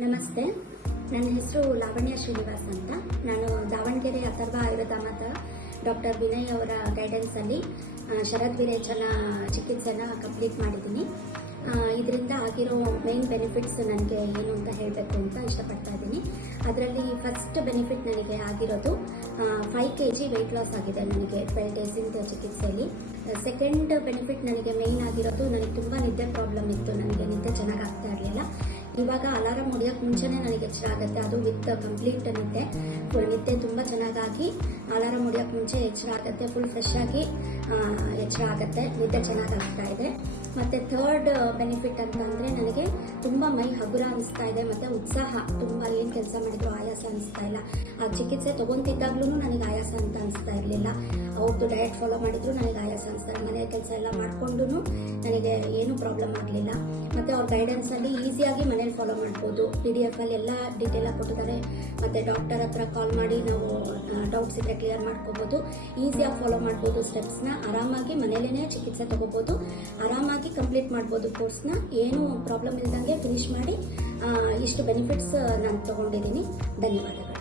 ನಮಸ್ತೆ, ನನ್ನ ಹೆಸರು ಲಾವಣ್ಯ ಶ್ರೀನಿವಾಸ್ ಅಂತ. ನಾನು ದಾವಣಗೆರೆ ಅಥರ್ವ ಆಯುರ್ವೇದ ಡಾಕ್ಟರ್ ವಿನಯ್ ಅವರ ಗೈಡೆನ್ಸಲ್ಲಿ ಶರದ್ ವಿರೇಚನ ಚಿಕಿತ್ಸೆನ ಕಂಪ್ಲೀಟ್ ಮಾಡಿದ್ದೀನಿ. ಇದರಿಂದ ಆಗಿರೋ ಮೇನ್ ಬೆನಿಫಿಟ್ಸ್ ನನಗೆ ಏನು ಅಂತ ಹೇಳಬೇಕು ಅಂತ ಇಷ್ಟಪಡ್ತಾ ಇದ್ದೀನಿ. ಅದರಲ್ಲಿ ಫಸ್ಟ್ ಬೆನಿಫಿಟ್ ನನಗೆ ಆಗಿರೋದು 5 kg ವೆಯ್ಟ್ ಲಾಸ್ ಆಗಿದೆ ನನಗೆ 12 ಡೇಸಿಂದ ಚಿಕಿತ್ಸೆಯಲ್ಲಿ. ಸೆಕೆಂಡ್ ಬೆನಿಫಿಟ್ ನನಗೆ ಮೇಯ್ನ್ ಆಗಿರೋದು, ನನಗೆ ತುಂಬ ನಿದ್ದೆ ಪ್ರಾಬ್ಲಮ್ ಇತ್ತು. ನನಗೆ ನಿದ್ದೆ ಚೆನ್ನಾಗಿ ಆಗ್ತಾ ಇರಲಿಲ್ಲ. ಇವಾಗ ಅಲಾರಾಮ್ ಹೊಡಿಯೋಕ್ಕೆ ಮುಂಚೆನೇ ನನಗೆ ಎಚ್ಚರ ಆಗುತ್ತೆ, ಅದು ವಿತ್ ಕಂಪ್ಲೀಟ್ ನಿದ್ದೆ ತುಂಬ ಚೆನ್ನಾಗಾಗಿ ಅಲಾರಾಮ್ ಹೊಡಿಯೋಕ್ಕೆ ಮುಂಚೆ ಎಚ್ಚರ ಆಗುತ್ತೆ. ಫುಲ್ ಫ್ರೆಶ್ ಆಗಿ ಎಚ್ಚರ ಆಗುತ್ತೆ, ನಿದ್ದೆ ಚೆನ್ನಾಗಿ ಆಗ್ತಾ ಇದೆ. ಮತ್ತು ಥರ್ಡ್ ಬೆನಿಫಿಟ್ ಅಂತ ಅಂದರೆ ನನಗೆ ತುಂಬ ಮೈ ಹಗುರ ಅನಿಸ್ತಾ ಇದೆ ಮತ್ತು ಉತ್ಸಾಹ, ತುಂಬ ಏನು ಕೆಲಸ ಮಾಡಿದ್ರು ಆಯಾಸ ಅನಿಸ್ತಾ ಇಲ್ಲ. ಆ ಚಿಕಿತ್ಸೆ ತೊಗೊತಿದ್ದಾಗ್ಲೂ ನನಗೆ ಆಯಾಸ ಅಂತ ಅನಿಸ್ತಾ ಇರಲಿಲ್ಲ. ಅವ್ರದ್ದು ಡಯಟ್ ಫಾಲೋ ಮಾಡಿದ್ರು ನನಗೆ ಆಯಾಸ ಅನಿಸ್ತಾರೆ. ಮನೆ ಕೆಲಸ ಎಲ್ಲ ಮಾಡಿಕೊಂಡು ನನಗೆ ಏನೂ ಪ್ರಾಬ್ಲಮ್ ಆಗಲಿಲ್ಲ. ಮತ್ತು ಅವ್ರ ಗೈಡೆನ್ಸಲ್ಲಿ ಈಸಿಯಾಗಿ ಮನೇಲಿ ಫಾಲೋ ಮಾಡ್ಬೋದು. PDF ಅಲ್ಲಿ ಎಲ್ಲ ಡೀಟೇಲಾಗಿ ಕೊಟ್ಟಿದ್ದಾರೆ. ಮತ್ತು ಡಾಕ್ಟರ್ ಹತ್ರ ಕಾಲ್ ಮಾಡಿ ನಾವು ಡೌಟ್ಸ್ ಇದ್ದರೆ ಕ್ಲಿಯರ್ ಮಾಡ್ಕೋಬೋದು. ಈಸಿಯಾಗಿ ಫಾಲೋ ಮಾಡ್ಬೋದು ಸ್ಟೆಪ್ಸ್ನ. ಆರಾಮಾಗಿ ಮನೇಲೇ ಚಿಕಿತ್ಸೆ ತೊಗೋಬೋದು, ಆರಾಮಾಗಿ ಕಂಪ್ಲೀಟ್ ಮಾಡ್ಬೋದು ಕೋರ್ಸ್ನ. ಏನೂ ಪ್ರಾಬ್ಲಮ್ ಇಲ್ದಂಗೆ ಫಿನಿಶ್ ಮಾಡಿ ಇಷ್ಟು ಬೆನಿಫಿಟ್ಸ್ ನಾನು ತೊಗೊಂಡಿದ್ದೀನಿ. ಧನ್ಯವಾದಗಳು.